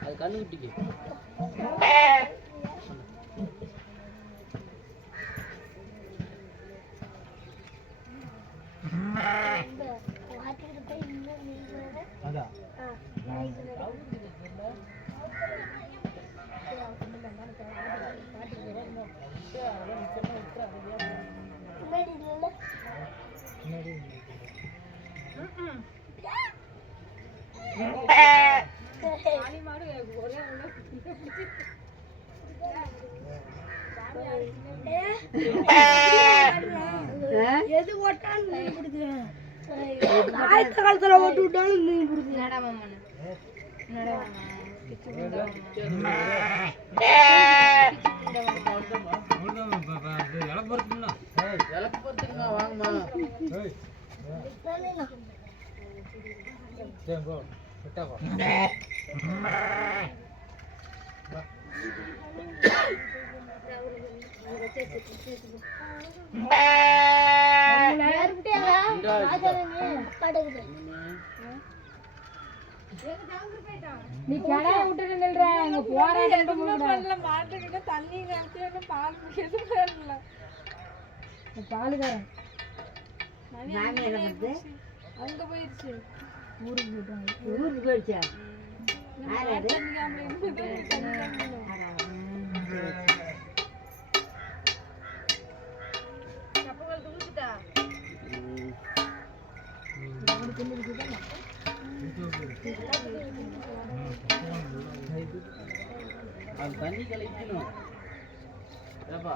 அது கண்ணுக்குட்டிக்கு அதான் எது ஓட்டாலும் நீ பிடிக்கிறேன் ஆயத்த காலத்துல ஓட்டு விட்டாலும் நீ பிடிக்கிறேன் என்னடா வாங்கம்மா நீ கடையை விட்டுட்டு நில்றா, இங்க போராட்டம் பண்ணுடா. இந்த பாலுக்காரன். அங்க போயிருச்சு ஊருக்கு போயிட்டாங்க ஊருக்கு போயிடுச்சா? அது தண்ணி கலைக்கணும் வரமாட்டாங்கப்பா.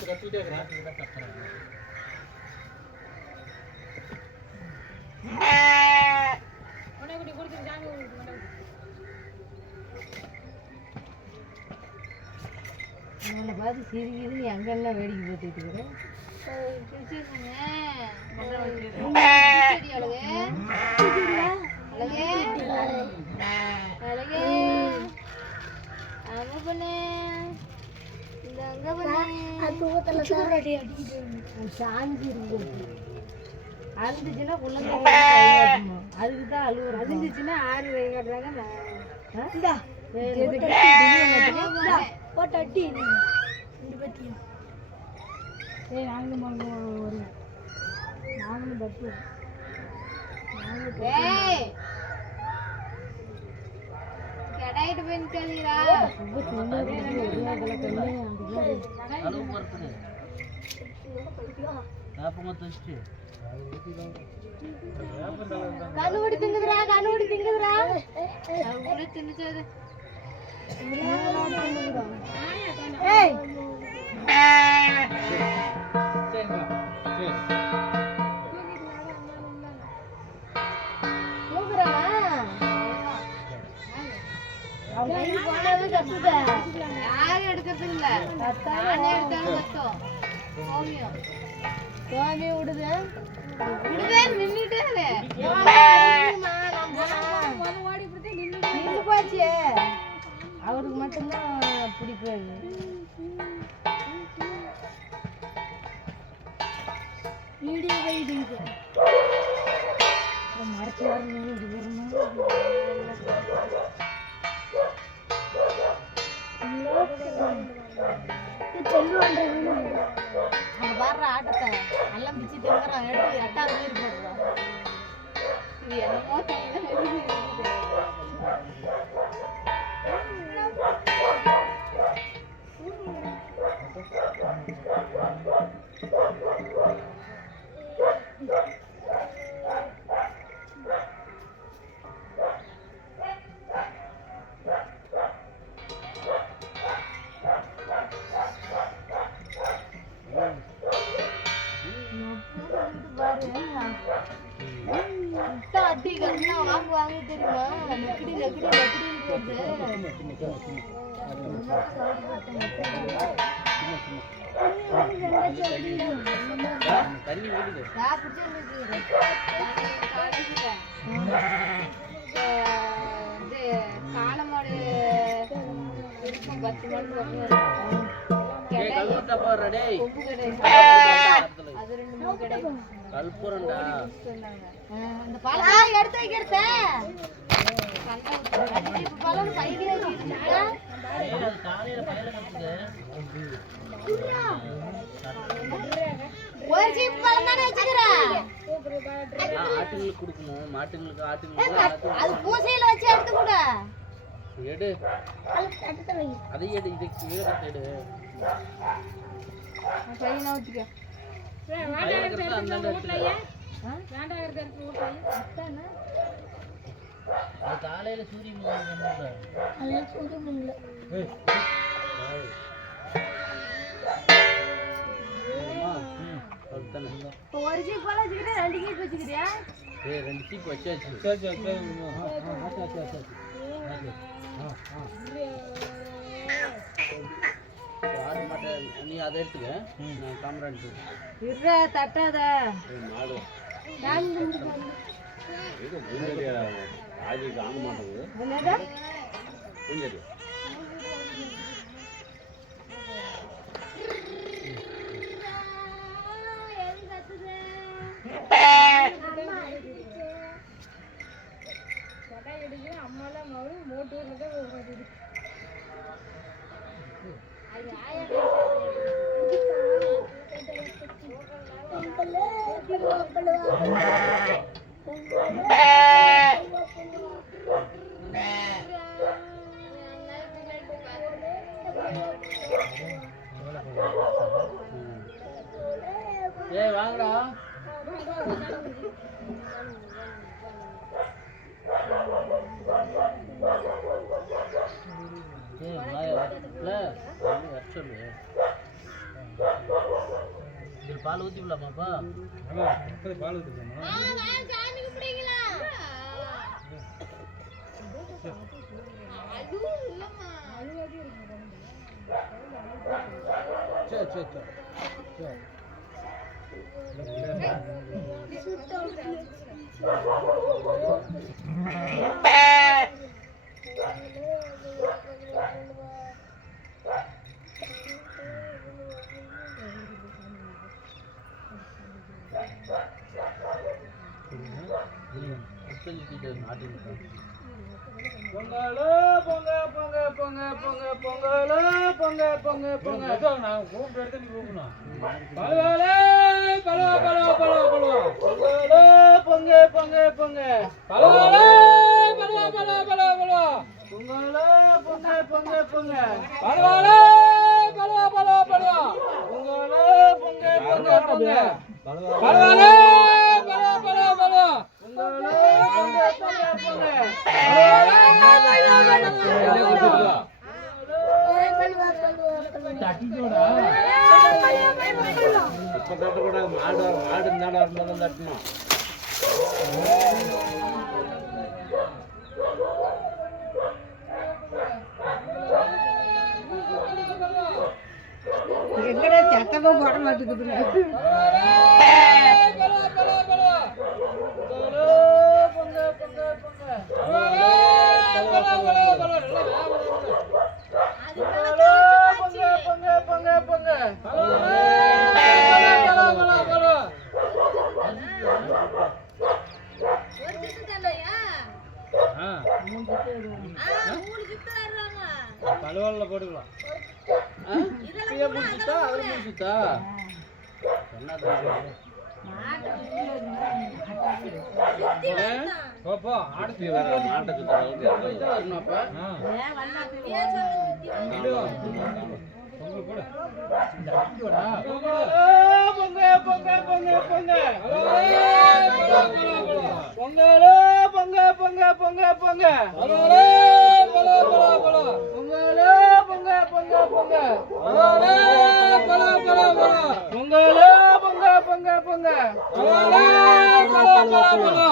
இதாத்தா ஏப்ப கத்திட்டே இருக்கிறா உன்னை பார்த்து அங்கெல்லாம் வேடிக்கை பார்த்துட்டு அழகு. அழுந்துச்சுன்னா குழந்தை அதுக்கு தான் அழுவுறது அழுந்துச்சுன்னா ஆறு வை இந்தா போட்டு அட்டி ஏய் நாங்களும் வருவோம் நாங்களும் நிக்காதீங்களா? ரொம்ப சின்னது அளவு பொறுத்துன்னு யாரும் எடுக்கிறது இல்ல. நானே எடுத்தாலும். சௌமியம். சுவாமி விடுது விடுதே, நின்னுட்டே இரு. நின்று போச்சு அவருக்கு மட்டும்தான் பிடிக்காது வீடியோ கைடுங்க மறைச்சு வரணும் இது வரணும் அங்கே பாடுற ஆட்டத்தை. நல்லா பிச்சு திங்குறான் எடுத்து எட்டாவது பேர் போடுறான் இது என்னமோ முட்டை அடி கண்ணா வாங்கு தெரியுமா? நெக்கடி நெக்கடி நெக்கடின்னு பிடிச்சி இது காலமாடு இருக்கும் பத்து மாடு வரும் டேய். கல்புரண்டா பாருடா டேய் கொம்பு கடை அது ரெண்டு மூணு கடை கல்புரண்டா? சொன்னாங்க அந்த பழம் எடுத்து. வைக்கிறத பழம் ஒரு சீப் தானே வச்சுக்கிறேன் ஆட்டுங்களுக்கு கொடுக்கணும். மாட்டுங்களுக்கு ஆட்டுங்களுக்கு அது பூசையில வச்சு எடுத்து கூட. எடு. அதை எடு இதை கீழே எடு. காலையில சூரியன் முன்னாடி வந்ததுல. ஏய், சீப் வச்சாச்சு சரி சரி சரி ஆ ஆ ஆ ஆ ஆடு மாட்டை நீ அதை எடுத்துக்க. நான் கேமரா எடுத்துக்கிறேன் இருற தட்டாத. மாடு. என்னது? கடை ஏய் வாங்கடா. ஏய் வாய. இல்ல வர சொல்லு. இதில் பால் ஊற்றி விடலாமாப்பா சரி சரி சரி பொங்கலோ பொங்க பொங்க பொங்க பொங்க பொங்கலோ பொங்க பொங்க பொங்க நான் கூப்பிட்டு எடுத்து 빨라 빨라 빨라 빨라 봉가라 봉게 봉게 봉게 빨라 빨라 빨라 빨라 빨라 봉가라 봉게 봉게 봉게 빨라 빨라 빨라 빨라 봉가라 봉게 봉게 봉게 빨라 빨라 빨라 빨라 봉가라 봉게 봉게 봉게 빨라 빨라 빨라 빨라 பொங்க பொங்க மாடு மாடு இருந்தாலும் இருந்தாலும் தட்டணும் எங்கடா சத்தமா போட மாட்டேங்குது சுத்து தானேயா மூணு பலவாளில் போட்டுக்கலாம். இதெல்லாம் மூணு சுத்தா அதில் மூணு சுத்தா. பொங்க பொங்க பொங்க பொங்க அலோலே, பலோ, பலோ, பலோ. பொங்கலோ பொங்க பொங்க பொங்க பொங்க அலோலே, பலோ, பலோ, பலோ. பொங்கலோ பொங்க பொங்க பொங்க அலோலே, பலோ, பலோ, பலோ. பொங்கலோ பொங்க பொங்க பொங்க அலோலே, பலோ, பலோ, பலோ.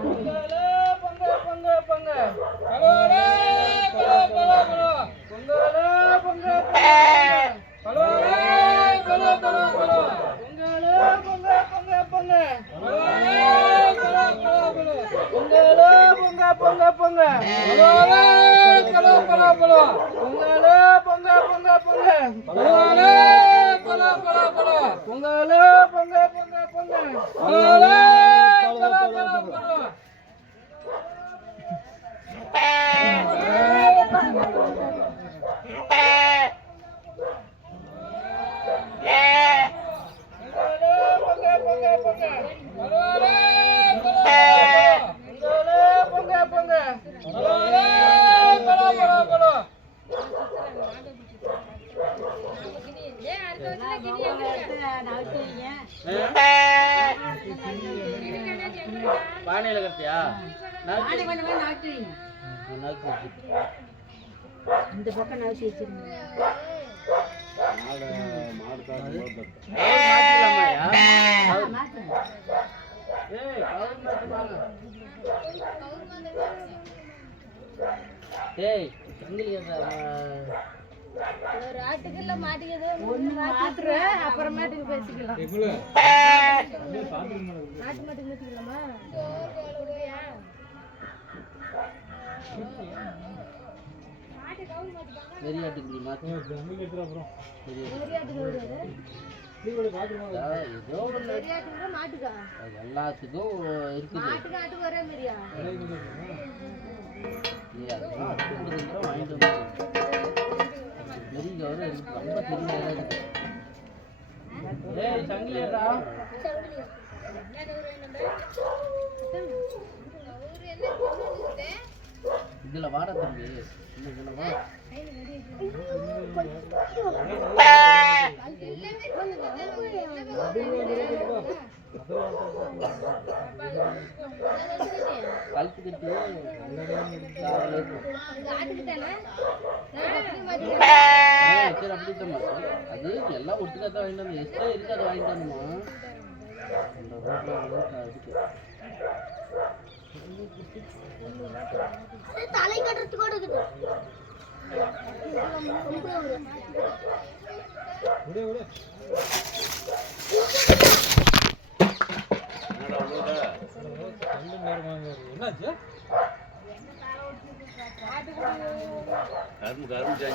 பொங்கலோ பொங்க பொங்க பொங்க அலோலே, பலோ, பலோ, பலோ. பொங்கலோ பொங்க பொங்க அலோலே, பலோ, பலோ, பலோ. பொங்கலோ பொங்க பொங்க பொங்க அலோலே, பலோ, பலோ, பலோ. பொங்கலோ பொங்க பொங்க பொங்க அலோலே, பலோ, பலோ, பலோ. பொங்கலோ பொங்க பொங்க பொங்க அலோலே, பலோ, பலோ, பலோ. பொங்கலோ பொங்க பொங்க பொங்க அலோலே, பலோ, பலோ, பலோ. பொங்கலோ பொங்க பொங்க பொங்க அலோலே, பலோ, பொங்கலோ பொங்க பொங்க அலோலே, பலோ, பலோ, பலோ. ஏன் அடுத்த வருஷம் கிணி எங்க இருக்கா? பானையில கட்டியா இந்த பக்கம் சங்கிலி ஒரு ஆட்டுக்குள்ள ஒண்ணு அப்புறமேட்டுக்கு பேசிக்கலாம். நாட்டு மாட்டுக்கு அது எல்லாத்துக்கும் இருக்குது. மாட்டுக்கு ஆட்டுக்கு ஒரே மாதிரியா ஏய், அதெல்லாம் ரொம்ப இதுல வாடா தம்பி. இந்த வா. அது எல்லாம் ஒட்டுக்கா தான் வாங்கிட்டு வந்து எக்ஸ்ட்ரா இருக்கு அதை வாங்கிட்டு வரணுமா அந்த ரோட்ல அதுக்கு தலை கட்டுறதுக்கு கூட இருக்குது விடு, விடு. என்னாச்சு கரும்பு கரும்பு